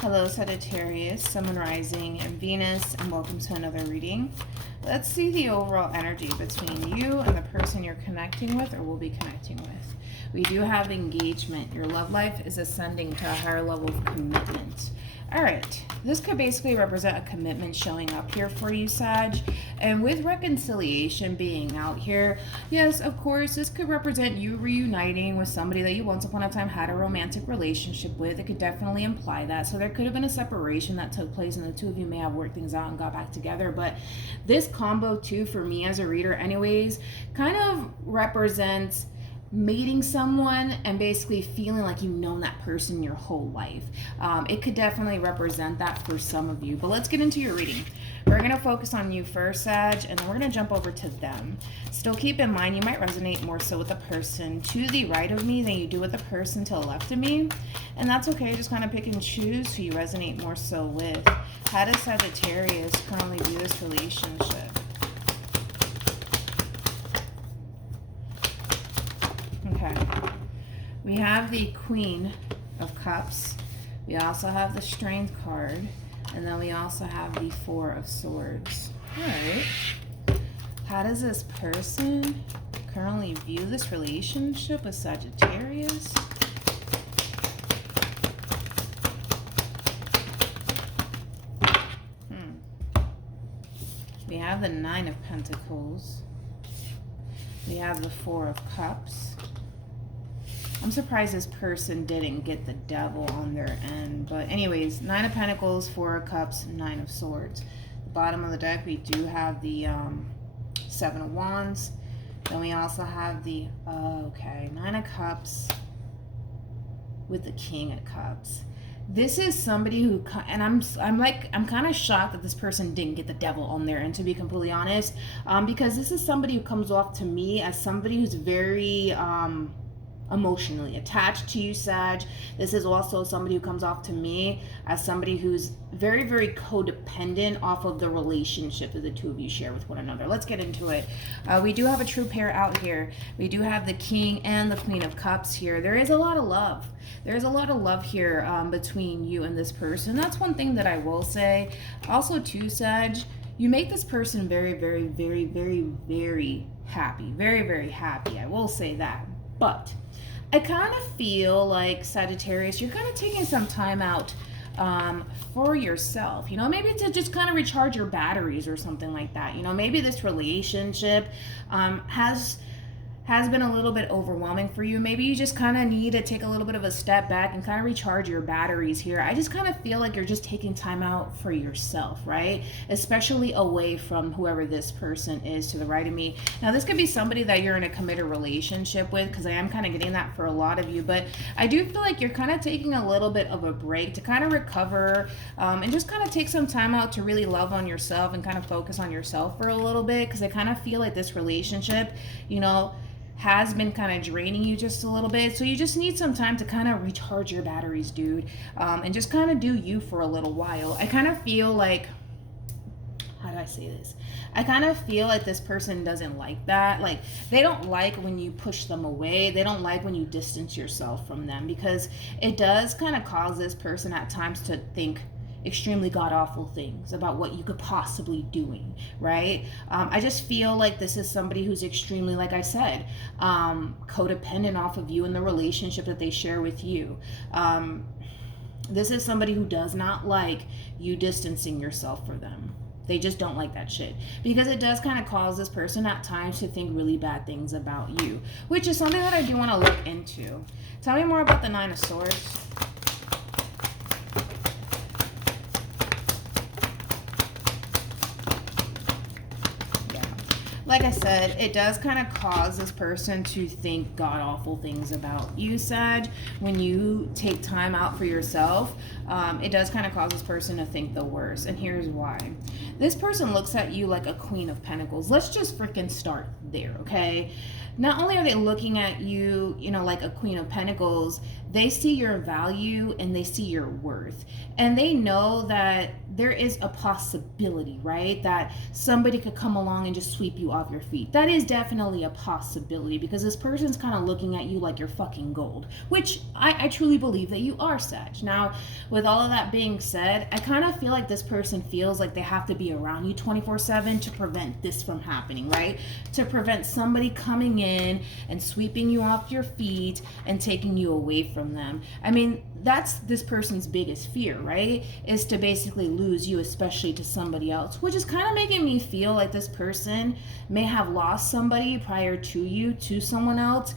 Hello Sagittarius, Sun, Moon, Rising, and Venus, and welcome to another reading. Let's see the overall energy between you and the person you're connecting with or will be connecting with. We do have engagement. Your love life is ascending to a higher level of commitment. All right, this could basically represent a commitment showing up here for you, Sag. And with reconciliation being out here, yes, of course, this could represent you reuniting with somebody that you once upon a time had a romantic relationship with. It could definitely imply that. So there could have been a separation that took place and the two of you may have worked things out and got back together. But this combo too, for me as a reader anyways, kind of represents meeting someone and basically feeling like you've known that person your whole life. It could definitely represent that for some of you. But let's get into your reading. We're going to focus on you first, Sag, and then we're going to jump over to them. Still keep in mind you might resonate more so with the person to the right of me than you do with the person to the left of me. And that's okay. Just kind of pick and choose who you resonate more so with. How does Sagittarius currently view this relationship? Okay, we have the Queen of Cups. We also have the Strength card. And then we also have the Four of Swords. All right. How does this person currently view this relationship with Sagittarius? We have the Nine of Pentacles. We have the Four of Cups. I'm surprised this person didn't get the Devil on their end. But anyways, Nine of Pentacles, Four of Cups, Nine of Swords. The bottom of the deck, we do have the Seven of Wands. Then we also have the, Nine of Cups with the King of Cups. This is somebody who, and I'm kind of shocked that this person didn't get the Devil on there, and to be completely honest, because this is somebody who comes off to me as somebody who's very emotionally attached to you, Sag. This is also somebody who comes off to me as somebody who's very, very codependent off of the relationship that the two of you share with one another. Let's get into it. We do have a true pair out here. We do have the King and the Queen of Cups here. There is a lot of love. There's a lot of love here between you and this person. That's one thing that I will say. Also too, Sag, you make this person very, very, very, very, very happy. Very, very happy. I will say that. But I kind of feel like, Sagittarius, you're kind of taking some time out for yourself, you know, maybe to just kind of recharge your batteries or something like that. You know, maybe this relationship has been a little bit overwhelming for you. Maybe you just kind of need to take a little bit of a step back and kind of recharge your batteries here. I just kind of feel like you're just taking time out for yourself, right? Especially away from whoever this person is to the right of me. Now, this could be somebody that you're in a committed relationship with, because I am kind of getting that for a lot of you. But I do feel like you're kind of taking a little bit of a break to kind of recover and just kind of take some time out to really love on yourself and kind of focus on yourself for a little bit, because I kind of feel like this relationship, you know, has been kind of draining you just a little bit. So you just need some time to kind of recharge your batteries, dude, and just kind of do you for a little while. I kind of feel like, how do I say this? I kind of feel like this person doesn't like that. Like, they don't like when you push them away. They don't like when you distance yourself from them, because it does kind of cause this person at times to think extremely god-awful things about what you could possibly doing, right? I just feel like this is somebody who's extremely, like I said, codependent off of you and the relationship that they share with you. This is somebody who does not like you distancing yourself from them. They just don't like that shit, because it does kind of cause this person at times to think really bad things about you, which is something that I do want to look into. Tell me more about the Nine of Swords. Like I said, it does kind of cause this person to think god-awful things about you, Sag. When you take time out for yourself, it does kind of cause this person to think the worst. And here's why. This person looks at you like a Queen of Pentacles. Let's just freaking start there, okay? not only are they looking at you, you know, like a Queen of Pentacles, they see your value and they see your worth. And they know that there is a possibility, right? That somebody could come along and just sweep you off your feet. That is definitely a possibility, because this person's kind of looking at you like you're fucking gold, which I truly believe that you are, Sag. Now, with all of that being said, I kind of feel like this person feels like they have to be around you 24/7 to prevent this from happening, right? To prevent somebody coming in and sweeping you off your feet and taking you away from them. I mean, that's this person's biggest fear, right? Is to basically lose you, especially to somebody else, which is kind of making me feel like this person may have lost somebody prior to you to someone else,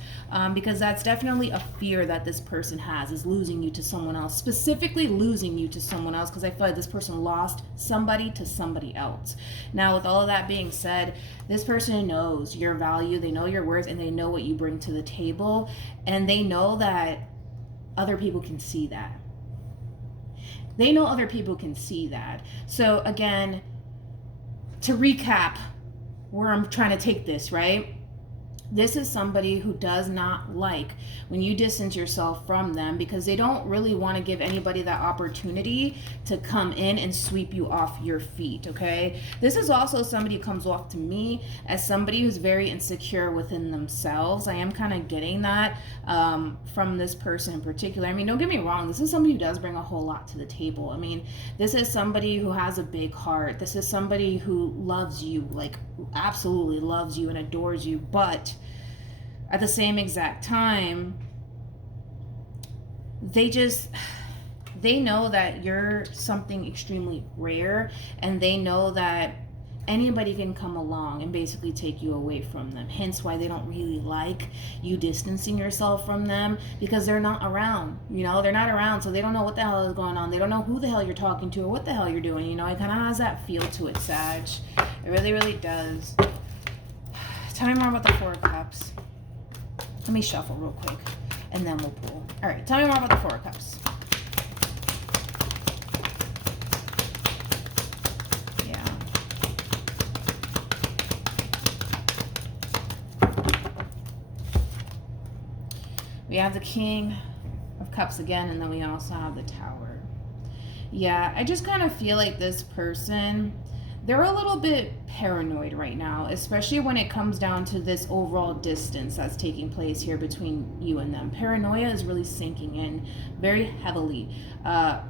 because that's definitely a fear that this person has, is losing you to someone else, specifically losing you to someone else, because I feel like this person lost somebody to somebody else. Now, with all of that being said, this person knows your value, they know your worth, and they know what you bring to the table, and they know that other people can see that. They know other people can see that. So again, to recap where I'm trying to take this, right? This is somebody who does not like when you distance yourself from them, because they don't really want to give anybody that opportunity to come in and sweep you off your feet, okay? This is also somebody who comes off to me as somebody who's very insecure within themselves. I am kind of getting that from this person in particular. I mean, don't get me wrong. This is somebody who does bring a whole lot to the table. I mean, this is somebody who has a big heart. This is somebody who loves you, like absolutely loves you and adores you, but at the same exact time, they know that you're something extremely rare, and they know that anybody can come along and basically take you away from them. Hence why they don't really like you distancing yourself from them, because they're not around, you know, they're not around, so they don't know what the hell is going on. They don't know who the hell you're talking to or what the hell you're doing, you know. It kind of has that feel to it, Sag. It really, really does. Tell me more about the Four of Cups. Let me shuffle real quick, and then we'll pull. All right, tell me more about the Four of Cups. Yeah. We have the King of Cups again, and then we also have the Tower. Yeah, I just kind of feel like this person, they're a little bit paranoid right now, especially when it comes down to this overall distance that's taking place here between you and them. Paranoia is really sinking in very heavily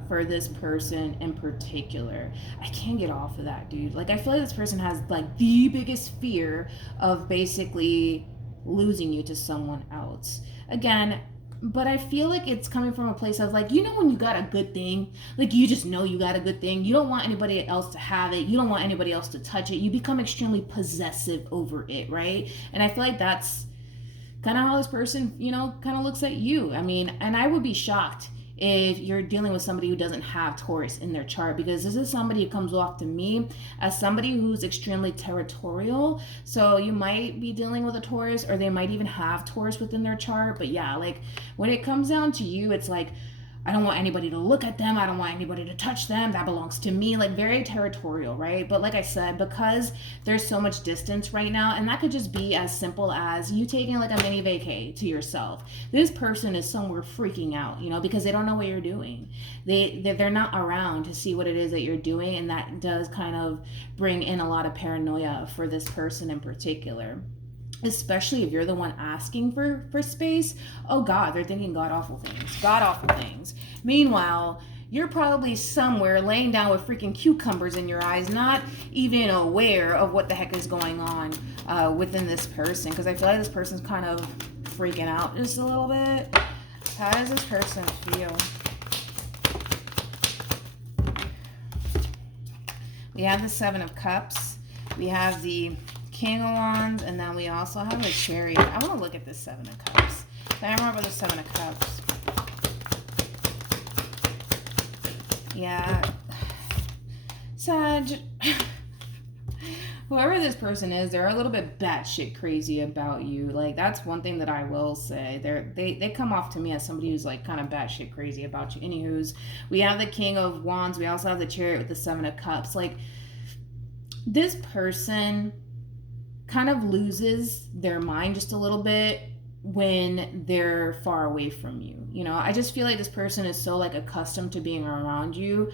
for this person in particular. I can't get off of that, dude. Like, I feel like this person has like the biggest fear of basically losing you to someone else. Again, but I feel like it's coming from a place of like, you know, when you got a good thing, like you just know you got a good thing. You don't want anybody else to have it. You don't want anybody else to touch it. You become extremely possessive over it, right? And I feel like that's kind of how this person, you know, kind of looks at you. I mean, and I would be shocked if you're dealing with somebody who doesn't have Taurus in their chart, because this is somebody who comes off to me as somebody who's extremely territorial. So you might be dealing with a Taurus, or they might even have Taurus within their chart. But yeah, like when it comes down to you, it's like, I don't want anybody to look at them. I don't want anybody to touch them. That belongs to me. Like very territorial, right? But like I said, because there's so much distance right now, and that could just be as simple as you taking like a mini vacay to yourself. This person is somewhere freaking out, you know, because they don't know what you're doing. They're not around to see what it is that you're doing, and that does kind of bring in a lot of paranoia for this person in particular. Especially if you're the one asking for space. Oh God, they're thinking god awful things. Meanwhile, you're probably somewhere laying down with freaking cucumbers in your eyes, not even aware of what the heck is going on within this person. Because I feel like this person's kind of freaking out just a little bit. How does this person feel? We have the Seven of Cups. We have the King of Wands, and then we also have a Chariot. I want to look at this Seven of Cups. I remember the Seven of Cups. Yeah. Sag, whoever this person is, they're a little bit batshit crazy about you. Like, that's one thing that I will say. They come off to me as somebody who's like kind of batshit crazy about you. Anywho's, we have the King of Wands. We also have the Chariot with the Seven of Cups. Like, this person kind of loses their mind just a little bit when they're far away from you. You know, I just feel like this person is so like accustomed to being around you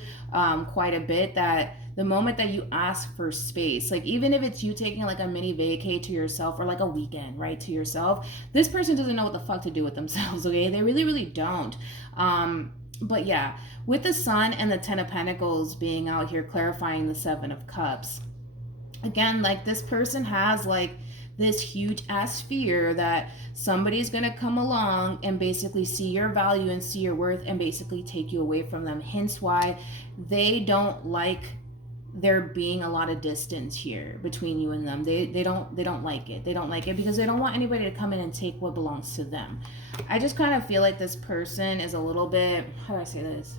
quite a bit that the moment that you ask for space, like even if it's you taking like a mini vacay to yourself or like a weekend, right, to yourself, this person doesn't know what the fuck to do with themselves, okay? They really, really don't. But yeah, with the Sun and the Ten of Pentacles being out here clarifying the Seven of Cups, again, like this person has like this huge ass fear that somebody's gonna come along and basically see your value and see your worth and basically take you away from them. Hence why they don't like there being a lot of distance here between you and them. They don't like it. They don't like it because they don't want anybody to come in and take what belongs to them. I just kind of feel like this person is a little bit, how do I say this?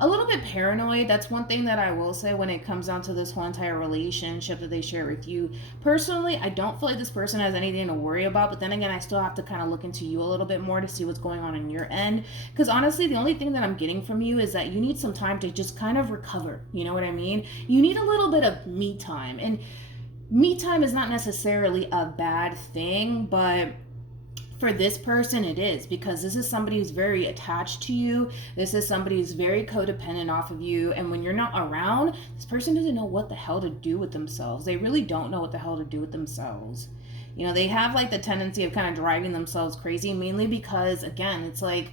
A little bit paranoid. That's one thing that I will say when it comes down to this whole entire relationship that they share with you. Personally, I don't feel like this person has anything to worry about, but then again, I still have to kind of look into you a little bit more to see what's going on your end. Because honestly, the only thing that I'm getting from you is that you need some time to just kind of recover. You know what I mean? You need a little bit of me time. And me time is not necessarily a bad thing, but for this person it is, because this is somebody who's very attached to you. This is somebody who's very codependent off of you, and when you're not around, this person doesn't know what the hell to do with themselves. They really don't know what the hell to do with themselves. You know, they have like the tendency of kind of driving themselves crazy, mainly because again, it's like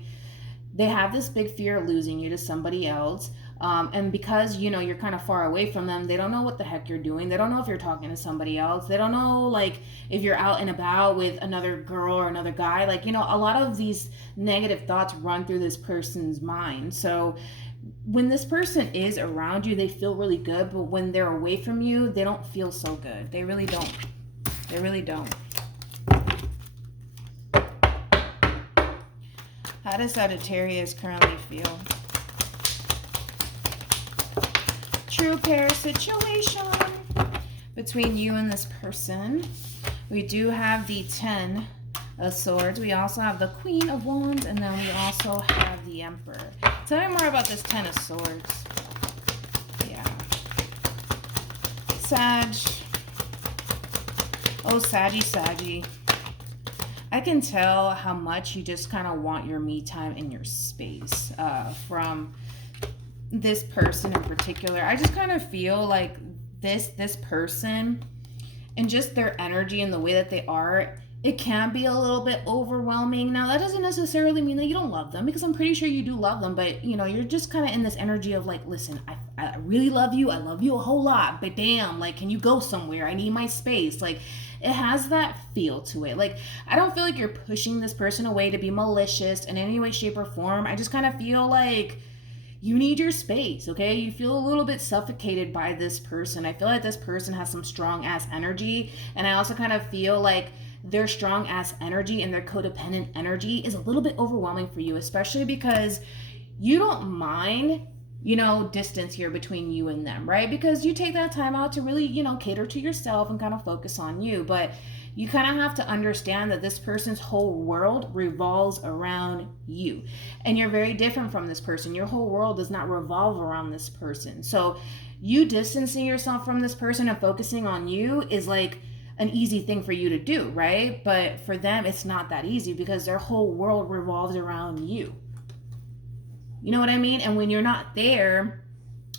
they have this big fear of losing you to somebody else. And because, you know, you're kind of far away from them, they don't know what the heck you're doing. They don't know if you're talking to somebody else. They don't know, like, if you're out and about with another girl or another guy. Like, you know, a lot of these negative thoughts run through this person's mind. So when this person is around you, they feel really good. But when they're away from you, they don't feel so good. They really don't. They really don't. How does Sagittarius currently feel? True pair situation between you and this person. We do have the 10 of Swords. We also have the Queen of Wands, and then we also have the Emperor. Tell me more about this 10 of Swords. Yeah. Sag. Oh, Saggy. I can tell how much you just kind of want your me time and your space from this person in particular. I just kind of feel like this person and just their energy and the way that they are, it can be a little bit overwhelming. Now, that doesn't necessarily mean that you don't love them, because I'm pretty sure you do love them, but you know, you're just kind of in this energy of like, listen, I really love you. I love you a whole lot, but damn, like, can you go somewhere? I need my space. Like, it has that feel to it. Like, I don't feel like you're pushing this person away to be malicious in any way, shape, or form. I just kind of feel like you need your space, okay? You feel a little bit suffocated by this person. I feel like this person has some strong ass energy, and I also kind of feel like their strong ass energy and their codependent energy is a little bit overwhelming for you, especially because you don't mind, you know, distance here between you and them, right? Because you take that time out to really, you know, cater to yourself and kind of focus on you. But you kind of have to understand that this person's whole world revolves around you. And you're very different from this person. Your whole world does not revolve around this person. So you distancing yourself from this person and focusing on you is like an easy thing for you to do, right? But for them, it's not that easy because their whole world revolves around you. You know what I mean? And when you're not there,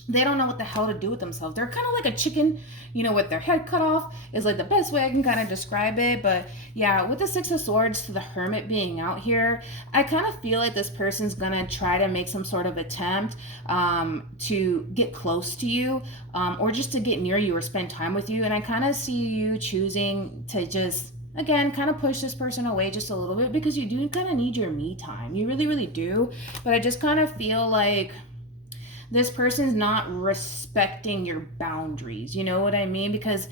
they don't know what the hell to do with themselves. They're kind of like a chicken, you know, with their head cut off is like the best way I can kind of describe it. But yeah, with the 6 of Swords to the Hermit being out here, I kind of feel like this person's gonna try to make some sort of attempt to get close to you or just to get near you or spend time with you. And I kind of see you choosing to just, again, kind of push this person away just a little bit because you do kind of need your me time. You really, really do. But I just kind of feel like this person's not respecting your boundaries. You know what I mean? Because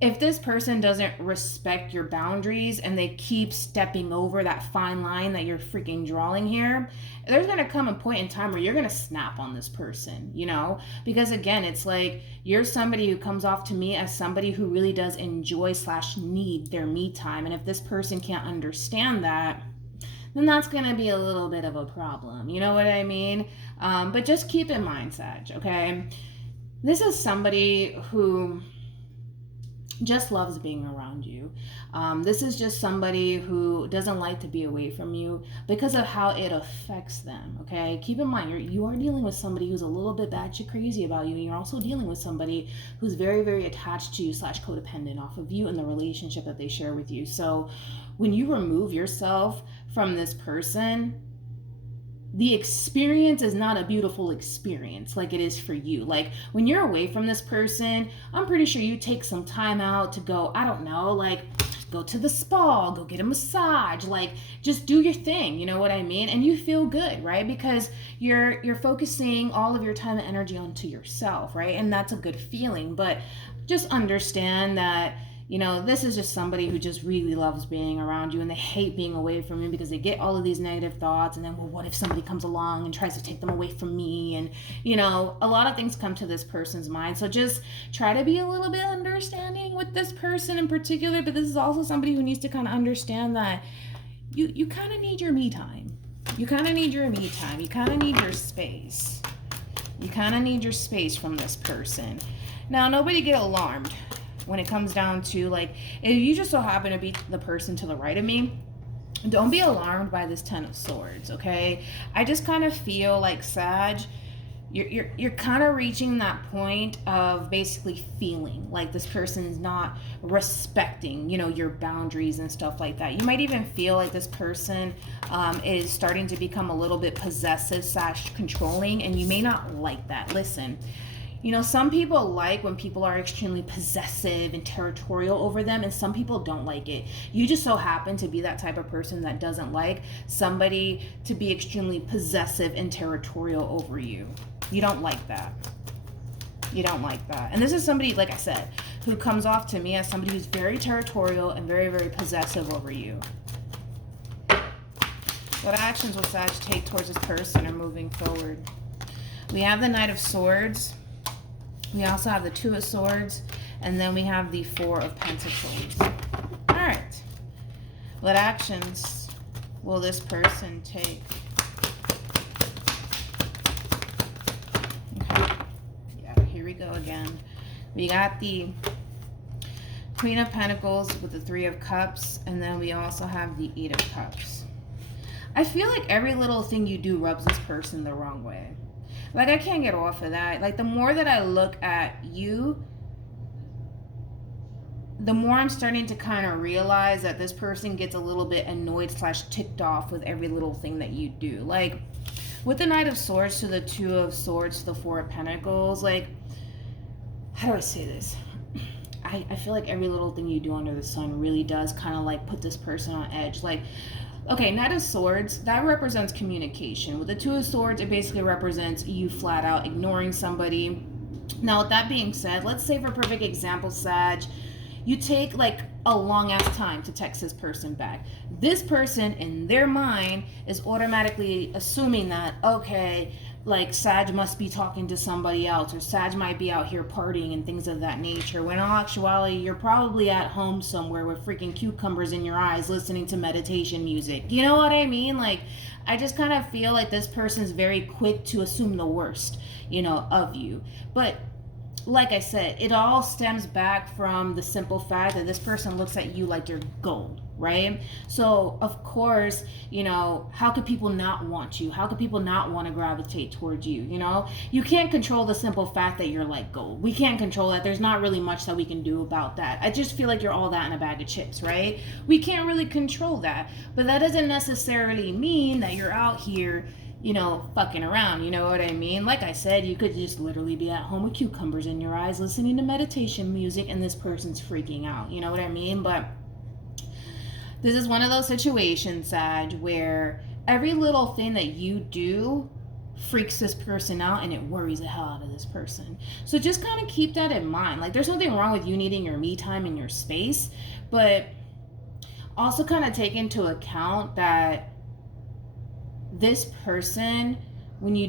if this person doesn't respect your boundaries and they keep stepping over that fine line that you're freaking drawing here, there's going to come a point in time where you're going to snap on this person, you know? Because again, it's like you're somebody who comes off to me as somebody who really does enjoy / need their me time. And if this person can't understand that, then that's going to be a little bit of a problem. You know what I mean? But just keep in mind, Sag, okay? This is somebody who just loves being around you. This is just somebody who doesn't like to be away from you because of how it affects them. Okay, keep in mind you are dealing with somebody who's a little bit batshit crazy about you, and you're also dealing with somebody who's very, very attached to you / codependent off of you and the relationship that they share with you. So when you remove yourself from this person, the experience is not a beautiful experience like it is for you. Like when you're away from this person, I'm pretty sure you take some time out to go, I don't know, like go to the spa, go get a massage, like just do your thing, you know what I mean? And you feel good, right? Because you're focusing all of your time and energy onto yourself, right? And that's a good feeling. But just understand that, you know, this is just somebody who just really loves being around you, and they hate being away from you because they get all of these negative thoughts, and then, well, what if somebody comes along and tries to take them away from me? And, you know, a lot of things come to this person's mind. So just try to be a little bit understanding with this person in particular, but this is also somebody who needs to kind of understand that you kind of need your me time. You kind of need your me time. You kind of need your space. You kind of need your space from this person. Now, nobody get alarmed when it comes down to, like, if you just so happen to be the person to the right of me, don't be alarmed by this Ten of Swords, okay? I just kind of feel like, Sag, you're kind of reaching that point of basically feeling like this person is not respecting, you know, your boundaries and stuff like that. You might even feel like this person is starting to become a little bit possessive / controlling, and you may not like that. Listen, you know, some people like when people are extremely possessive and territorial over them, and some people don't like it. You just so happen to be that type of person that doesn't like somebody to be extremely possessive and territorial over you. You don't like that. You don't like that. And this is somebody, like I said, who comes off to me as somebody who's very territorial and very, very possessive over you. What actions will Sag take towards this person or moving forward? We have the Knight of Swords. We also have the Two of Swords, and then we have the Four of Pentacles. All right. What actions will this person take? Okay. Yeah, here we go again. We got the Queen of Pentacles with the Three of Cups, and then we also have the Eight of Cups. I feel like every little thing you do rubs this person the wrong way. Like, I can't get off of that. Like, the more that I look at you, the more I'm starting to kind of realize that this person gets a little bit annoyed / ticked off with every little thing that you do. Like, with the Knight of Swords to the Two of Swords to the Four of Pentacles, like, how do I say this? I feel like every little thing you do under the sun really does kind of, like, put this person on edge. Like, okay, Knight of Swords, that represents communication. With the Two of Swords, it basically represents you flat out ignoring somebody. Now, with that being said, let's say for perfect example, Sag, you take like a long ass time to text this person back. This person in their mind is automatically assuming that, okay, like Sag must be talking to somebody else, or Sag might be out here partying and things of that nature, when in all actuality you're probably at home somewhere with freaking cucumbers in your eyes listening to meditation music. You know what I mean? Like, I just kind of feel like this person's very quick to assume the worst, you know, of you. But like I said, it all stems back from the simple fact that this person looks at you like you're gold, right? So, of course, you know, how could people not want you? How could people not want to gravitate towards you, you know? You can't control the simple fact that you're like gold. We can't control that. There's not really much that we can do about that. I just feel like you're all that in a bag of chips, right? We can't really control that. But that doesn't necessarily mean that you're out here, you know, fucking around, you know what I mean? Like I said, you could just literally be at home with cucumbers in your eyes listening to meditation music and this person's freaking out, you know what I mean? But this is one of those situations, Sag, where every little thing that you do freaks this person out and it worries the hell out of this person. So just kind of keep that in mind. Like, there's nothing wrong with you needing your me time and your space, but also kind of take into account that this person, when you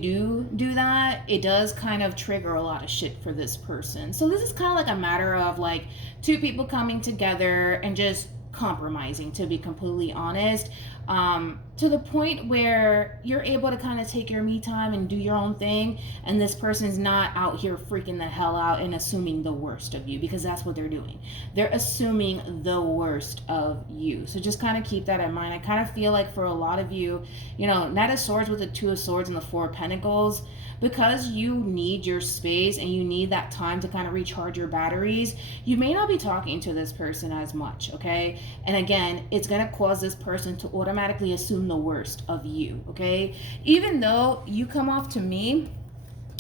do that, it does kind of trigger a lot of shit for this person. So this is kind of like a matter of like two people coming together and just compromising, to be completely honest, to the point where you're able to kind of take your me time and do your own thing, and this person's not out here freaking the hell out and assuming the worst of you, because that's what they're doing. They're assuming the worst of you. So just kind of keep that in mind. I kind of feel like for a lot of you, you know, Knight of Swords with the Two of Swords and the Four of Pentacles, because you need your space and you need that time to kind of recharge your batteries, you may not be talking to this person as much, okay? And again, it's going to cause this person to automatically assume the worst of you, okay? Even though you come off to me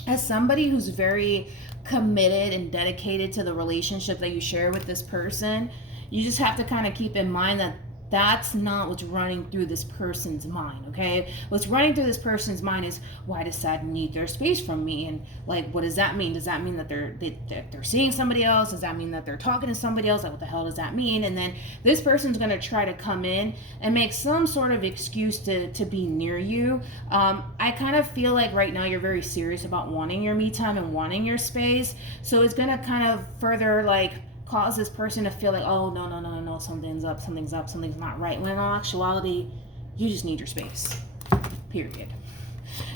as somebody who's very committed and dedicated to the relationship that you share with this person, you just have to kind of keep in mind that that's not what's running through this person's mind, okay? What's running through this person's mind is, why does Sad need their space from me? And like, what does that mean? Does that mean that they're seeing somebody else? Does that mean that they're talking to somebody else? Like, what the hell does that mean? And then this person's gonna try to come in and make some sort of excuse to be near you. I kind of feel like right now you're very serious about wanting your me time and wanting your space. So it's gonna kind of further like cause this person to feel like, oh, no, something's up, something's not right. When in all actuality, you just need your space, period.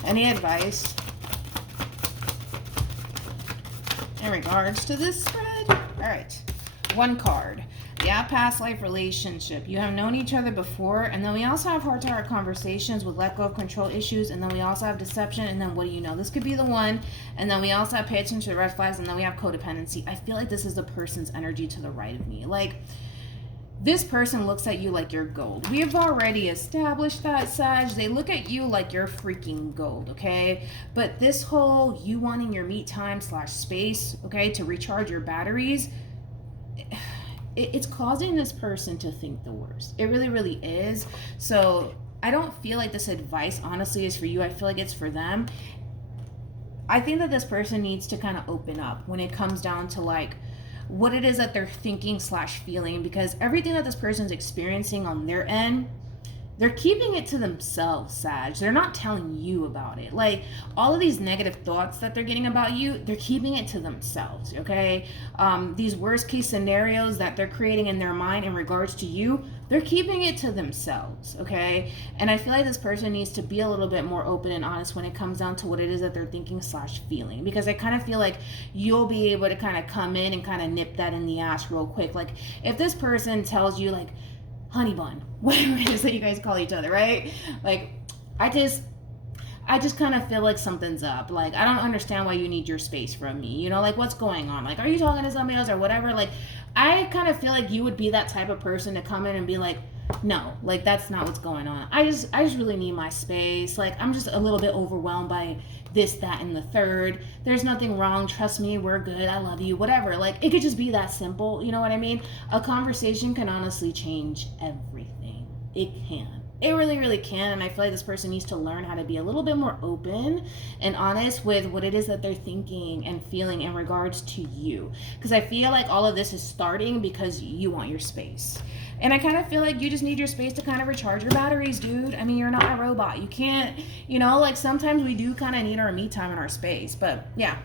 Any advice in regards to this spread? All right, one card. Yeah, past life relationship. You have known each other before, and then we also have heart-to-heart conversations with let go of control issues, and then we also have deception, and then what do you know? This could be the one, and then we also have pay attention to the red flags, and then we have codependency. I feel like this is the person's energy to the right of me. Like, this person looks at you like you're gold. We have already established that, Sag. They look at you like you're freaking gold, okay? But this whole you wanting your me time / space, okay, to recharge your batteries, it's causing this person to think the worst. It really, really is. So I don't feel like this advice, honestly, is for you. I feel like it's for them. I think that this person needs to kind of open up when it comes down to like what it is that they're thinking / feeling, because everything that this person's experiencing on their end, they're keeping it to themselves, Sag. They're not telling you about it. Like, all of these negative thoughts that they're getting about you, they're keeping it to themselves, okay? These worst case scenarios that they're creating in their mind in regards to you, they're keeping it to themselves, okay? And I feel like this person needs to be a little bit more open and honest when it comes down to what it is that they're thinking / feeling. Because I kind of feel like you'll be able to kind of come in and kind of nip that in the ass real quick. Like, if this person tells you, like, honey bun, whatever it is that you guys call each other, right? Like, I just kind of feel like something's up. Like, I don't understand why you need your space from me. You know, like, what's going on? Like, are you talking to somebody else or whatever? Like, I kind of feel like you would be that type of person to come in and be like, no, like, that's not what's going on. I just really need my space. Like, I'm just a little bit overwhelmed by this, that, and the third. There's nothing wrong. Trust me, we're good. I love you, whatever. Like, it could just be that simple. You know what I mean? A conversation can honestly change everything. It can. It really, really can. And I feel like this person needs to learn how to be a little bit more open and honest with what it is that they're thinking and feeling in regards to you. Because I feel like all of this is starting because you want your space. And I kind of feel like you just need your space to kind of recharge your batteries, dude. I mean, you're not a robot. You can't, you know, like, sometimes we do kind of need our me time and our space. But yeah,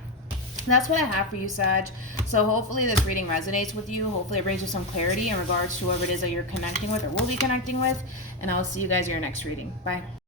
that's what I have for you, Sag. So hopefully this reading resonates with you. Hopefully it brings you some clarity in regards to whoever it is that you're connecting with or will be connecting with. And I'll see you guys in your next reading. Bye.